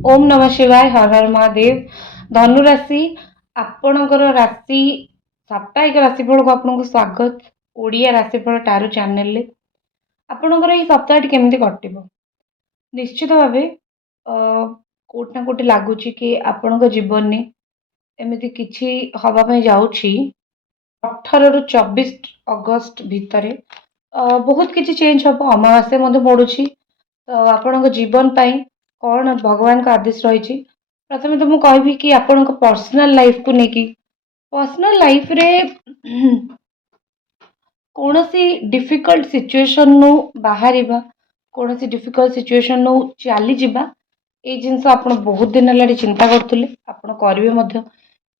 ओम नमः शिवाय हर हर महादेव। धनु राशि आपणकर राशि साप्ताहिक राशिफल को आपको स्वागत। ओडिया राशिफल टारो चैनल रे आपणकर ये सप्ताहटी केମିତି कटिबो निश्चित भावे कोट ना कोट लगुच कि आपण जीवन में एमती किछि हवा ପାଇଁ ଯାଉଛି 18 ରୁ 24 अगस्त भितर बहुत किछि चेंज हम अमावास्या मध्य पड़ुछि। तो आपण जीवन पाई कौन भगवान का आदेश रही। प्रथम तो मुझे कहबी कि आपण पर्सनल लाइफ को लेकिन पर्सनल लाइफ रे कौन सी डिफिकल्ट सिचुएशन नु बाहर कौन सी डिफिकल्ट सिचुएशन नु चली जावा ये जिनस आप बहुत दिन है चिंता करुले आपण करेंगे।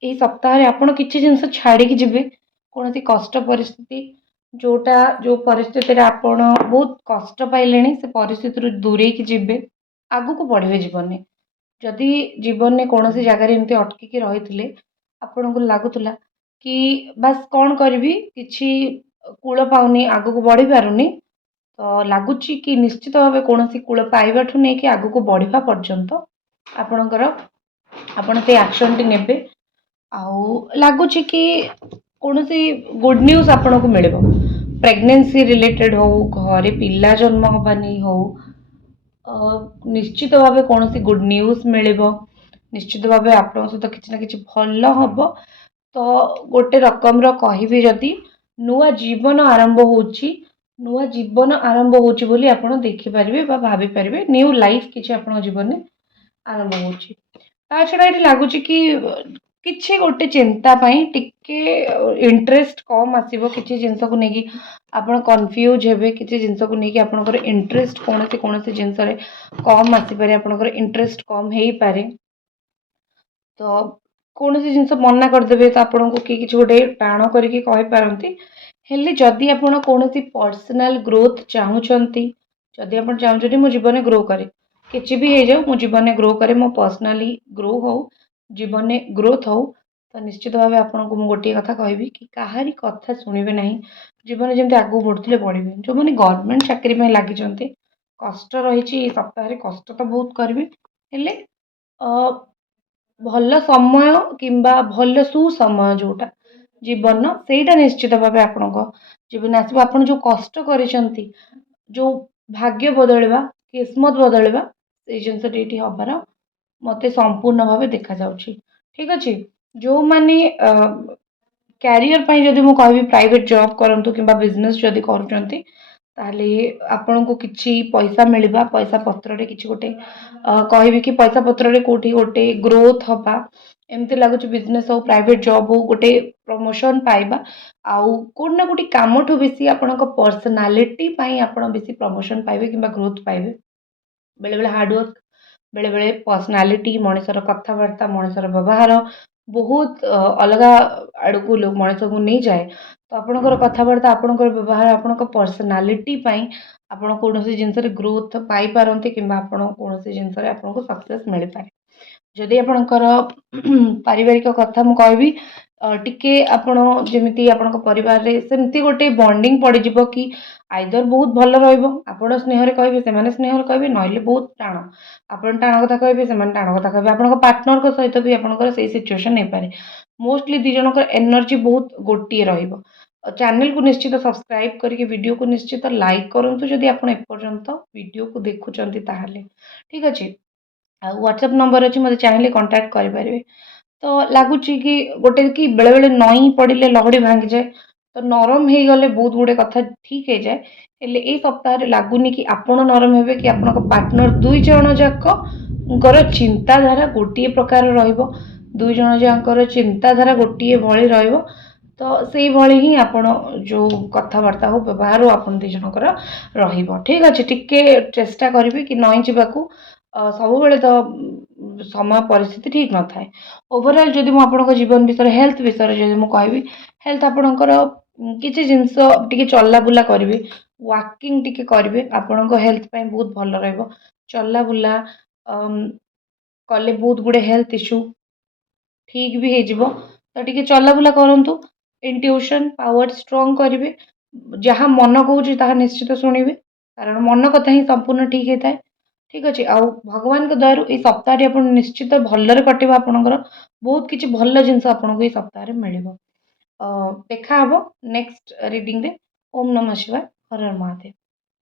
यही सप्ताह आपड़ किसी जिनस छाड़ी जीवे कौन सी कष्ट परिस्थिति जोटा जो परिस्थिति आप बहुत कष्ट पाइले से परिस्थिति दूरे की जीवे आगु को बढ़े जीवन में। जदि जीवन में कौन सी जगार एमती अटकिकी रही आपन को लगुला कि बस कौन करी कि कूल पाऊनी आगु को बढ़ी पारुनी तो लगुच कि निश्चित भाव कौन कूल पाइबा नहीं कि आगु को बढ़ा पर्यंत आपणकर आपण से एक्शन टी नेबे आउ लगुच कि कौन सी गुड न्यूज आपन को मिल प्रेगनेंसी रिलेटेड हो घरे पिला जन्म हवा नहीं हो निश्चित भाव कौन सी गुड न्यूज मिल निश्चित भाव आप सहित किसी ना कि भल हम तो गोटे रकम कहि जदि नुआ जीवन आरंभ होची नुआ जीवन आरंभ होची बोली आपण देखि परिबे बा भाबी परिबे न्यू लाइफ किछि आपण जीवन में आरंभ होची। ता छडा एठी लागुची कि किछि गोटे चिंता पई टिके इंटरेस्ट कम आसीबो किछि जिंस को नेकी आपण कंफ्यूज हेबे किछि जिंस को नेकी आपनकर इंटरेस्ट कोनसे जिंस रे कम आसी पारे आपनकर इंटरेस्ट कम हेई पारे। तो कौन सी जिनस मना करदे तो आपन को किसी गोटे टाण करके कहि पारंती हेले जदि आपण कौन सी पर्सनल ग्रोथ चाहूचंती जदि आपण चाहूचंती मो जीवन में ग्रो करे किछि भी हे जाऊ मो जीवन में ग्रो करे मो पर्सनली ग्रो हो जीवन में ग्रोथ हो तो निश्चित भाव आपन को मु गोटे कथा कहबी कि काहारी कथा सुनिबे नहीं जीवन जमी आगू बढ़ुले बढ़े जो मैंने गवर्नमेंट चाकरी में लगी कष्ट रही सप्ताह कष्ट तो बहुत करेंगे हेले भल समय किंबा भल सुसमय जोटा जीवन सेटा निश्चित भाव आपण जीवन आसो आप जो कष्ट कर जो भाग्य बदलवा किस्मत बदलवा से जिनस हबार मत संपूर्ण भाव देखा जाउछि। ठीक अच्छे जो माने क्यारियर जदि मु कहबी प्राइवेट जॉब करंतु किंबा बिजनेस जदि करूचंती ताले आपण को किछि पैसा मिलवा पैसा पत्र रे किछि गोटे कहबी कि पैसा पत्र रे कोठी गोटे ग्रोथ हबा एमती लगुच बिजनेस हो प्राइवेट जॉब हो गोटे प्रमोशन पाइबा आउ कोड ना कोटी काम ठो बेसी आपण पर्सनालिटी आपण बेसी प्रमोशन पाइबे किंबा ग्रोथ पाइबे। बेले बेले हार्डवर्क बेले बेले पर्सनालिटी मनुष्यर कथबार्ता मनुष्यर व्यवहार बहुत अलग आड़ को मनुष्य को नहीं जाए तो आपणकर कथबार्ता आपणकर व्यवहार आपण पर्सनालिटी आपण कौन जिनस ग्रोथ पाई पारंती किंबा आपण कौन जिनस आपको सक्सेस मिल पारे। जदि आपणकर पारिवारिक कथा मु कहबी टिके आपण जेमिति आपण परिवार रे सेमती गोटे बॉन्डिंग पड़ जिवो कि आइदर बहुत भल रहिबो आपण स्नेह रे कहबे से माने स्नेह रे कहबे नहिले बहुत टाण आपण टाण कथा कहबे से माने टाण कथा कहबे आपण पार्टनर को सहित भी आपणकर सेही सिचुएशन नै पारे मोस्टली दी जनकर एनर्जी बहुत गोटिए रहिबो। चैनल को निश्चित सब्सक्राइब करके वीडियो को निश्चित लाइक करंतु जदि आपण एपर्यंत वीडियो को देखुचंती ताहाले ठीक अच्छे। आ व्हाट्सएप नंबर अच्छी मत चाहिए कांटेक्ट करें तो लगुच कि गोटे कि बेले बेले नई पड़े लहड़ी भांगी जाए तो नरम हो गले बहुत गुड़े कथा ठीक हो जाए हेले ए सप्ताह लगुनि कि आपण नरम हे कि आपण पार्टनर दुई जन जाक चिंताधारा गोटे प्रकार दुई जन जाकर चिंताधारा गोटे भली तो से भली ही आपण जो कथबार्ता हो व्यवहार आपन दुई जनकर ठीक अच्छे टिके चेष्टा करेंगे कि नई जावाक सब बेले तो समय परिस्थिति ठीक न थाए। ओवरऑल जदि मुझे जीवन विषय हेल्थ विषय जदि मुझे कहबी हेल्थ आपणकर किसी जिनस टिके चला बुला करेंगे वाकिंग टिके करेंगे आपण हेल्थ पाई बहुत भल रहिबो चला बुला कले बहुत गुड़े हेल्थ इश्यू ठीक भी हो तो टिके चला बुला करंतु इंट्यूशन पावर स्ट्रॉन्ग करेंगे जहाँ मन कहूँ निश्चित शुणिबे कारण मन कथा ही संपूर्ण ठीक होता है। ଠିକ୍ ଅଛି। ଆଉ ଭଗବାନଙ୍କ ଦୟାରୁ ଏଇ ସପ୍ତାହଟି ଆପଣ ନିଶ୍ଚିତ ଭଲରେ କଟିବ ଆପଣଙ୍କର। ବହୁତ କିଛି ଭଲ ଜିନିଷ ଆପଣଙ୍କୁ ଏଇ ସପ୍ତାହରେ ମିଳିବ। ଦେଖା ହବ ନେକ୍ସଟ ରିଡ଼ିଂରେ। ଓମ୍ ନମଃ ଶିବାୟ। ହର ହର ମହାଦେବ।